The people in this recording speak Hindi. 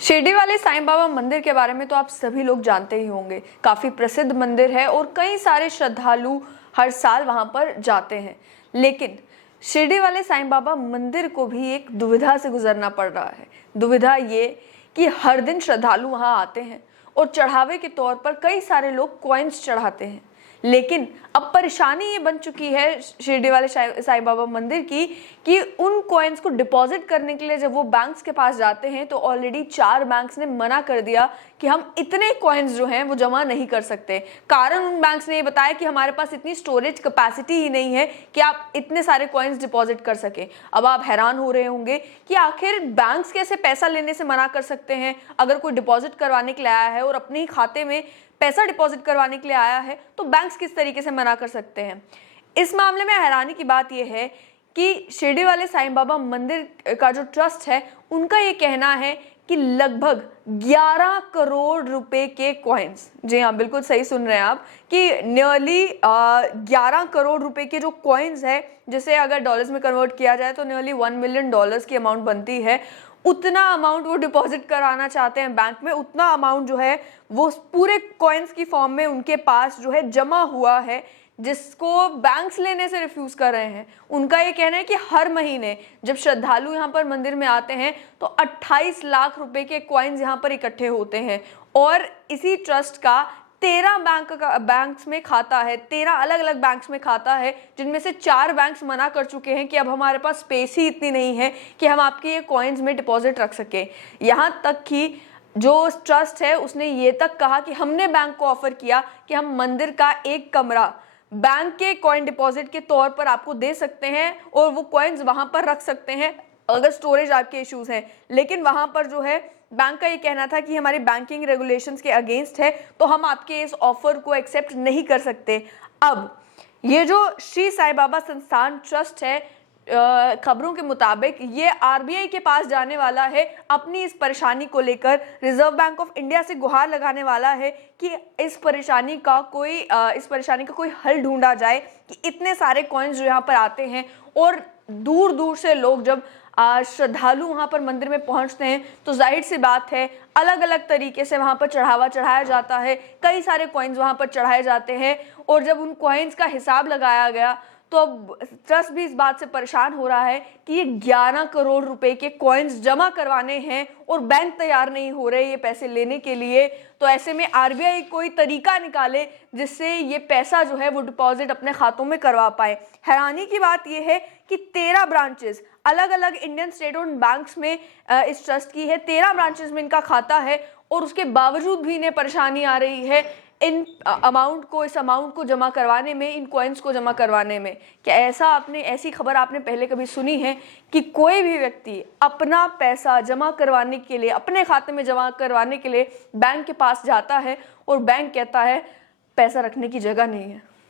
शिरडी वाले साईं बाबा मंदिर के बारे में तो आप सभी लोग जानते ही होंगे। काफी प्रसिद्ध मंदिर है और कई सारे श्रद्धालु हर साल वहां पर जाते हैं। लेकिन शिरडी वाले साईं बाबा मंदिर को भी एक दुविधा से गुजरना पड़ रहा है। दुविधा ये कि हर दिन श्रद्धालु वहां आते हैं और चढ़ावे के तौर पर कई सारे लोग कॉइन्स चढ़ाते हैं। लेकिन अब परेशानी ये बन चुकी है शिरडी वाले साईं बाबा मंदिर की कि उन कॉइन्स को डिपॉजिट करने के लिए जब वो बैंक्स के पास जाते हैं तो ऑलरेडी 4 बैंक्स ने मना कर दिया कि हम इतने कॉइन्स जो हैं वो जमा नहीं कर सकते। कारण उन बैंक्स ने ये बताया कि हमारे पास इतनी स्टोरेज कैपेसिटी ही नहीं है कि आप इतने सारे कॉइन्स डिपॉजिट कर सके। अब आप हैरान हो रहे होंगे कि आखिर बैंक्स कैसे पैसा लेने से मना कर सकते हैं। अगर कोई डिपॉजिट करवाने के लिए आया है और अपने ही खाते में पैसा डिपॉजिट करवाने के लिए आया है तो बैंक्स किस तरीके से मना कर सकते हैं। इस मामले में हैरानी की बात यह है कि शिरडी वाले साईं बाबा मंदिर का जो ट्रस्ट है उनका ये कहना है कि लगभग 11 करोड़ रुपए के कॉइन्स, जी हाँ बिल्कुल सही सुन रहे हैं आप, कि नियरली 11 करोड़ रुपए के जो कॉइन्स है, जिसे अगर डॉलर्स में कन्वर्ट किया जाए तो नियरली $1 मिलियन की अमाउंट बनती है। उतना अमाउंट वो डिपॉजिट कराना चाहते हैं बैंक में। उतना अमाउंट जो है वो पूरे कॉइन्स की फॉर्म में उनके पास जो है जमा हुआ है, जिसको बैंक्स लेने से रिफ्यूज कर रहे हैं। उनका ये कहना है कि हर महीने जब श्रद्धालु यहाँ पर मंदिर में आते हैं तो 28 लाख रुपए के कॉइन्स यहाँ पर इकट्ठे होते हैं और इसी ट्रस्ट का 13 बैंक्स में खाता है, 13 अलग अलग बैंक्स में खाता है, जिनमें से 4 बैंक्स मना कर चुके हैं कि अब हमारे पास स्पेस ही इतनी नहीं है कि हम आपके ये कॉइन्स में डिपॉजिट रख सके। यहाँ तक कि जो ट्रस्ट है उसने ये तक कहा कि हमने बैंक को ऑफर किया कि हम मंदिर का एक कमरा बैंक के कॉइन डिपॉजिट के तौर पर आपको दे सकते हैं और वो कॉइन्स वहां पर रख सकते हैं अगर स्टोरेज आपके इश्यूज हैं। लेकिन वहां पर जो है बैंक का ये कहना था कि हमारी बैंकिंग रेगुलेशंस के अगेंस्ट है, तो हम आपके इस ऑफर को एक्सेप्ट नहीं कर सकते। अब ये जो श्री साईं बाबा संस्थान ट्रस्ट है, खबरों के मुताबिक ये आरबीआई के पास जाने वाला है, अपनी इस परेशानी को लेकर रिजर्व बैंक ऑफ इंडिया से गुहार लगाने वाला है कि इस परेशानी का कोई हल ढूंढा जाए कि इतने सारे कॉइन्स जो यहाँ पर आते हैं और दूर दूर से लोग जब श्रद्धालु वहाँ पर मंदिर में पहुँचते हैं तो जाहिर सी बात है अलग अलग तरीके से वहाँ पर चढ़ावा चढ़ाया जाता है। कई सारे कॉइन्स वहाँ पर चढ़ाए जाते हैं और जब उन कॉइन्स का हिसाब लगाया गया तो अब ट्रस्ट भी इस बात से परेशान हो रहा है कि ये 11 करोड़ रुपए के कॉइन्स जमा करवाने हैं और बैंक तैयार नहीं हो रहे ये पैसे लेने के लिए। तो ऐसे में आरबीआई कोई तरीका निकाले जिससे ये पैसा जो है वो डिपॉजिट अपने खातों में करवा पाए। हैरानी की बात ये है कि 13 ब्रांचेस अलग अलग इंडियन स्टेट ओन्ड बैंक्स में इस ट्रस्ट की है, 13 ब्रांचेस में इनका खाता है और उसके बावजूद भी इन्हें परेशानी आ रही है इस अमाउंट को जमा करवाने में, इन कॉइन्स को जमा करवाने में। क्या ऐसी खबर आपने पहले कभी सुनी है कि कोई भी व्यक्ति अपना पैसा जमा करवाने के लिए, अपने खाते में जमा करवाने के लिए बैंक के पास जाता है और बैंक कहता है पैसा रखने की जगह नहीं है?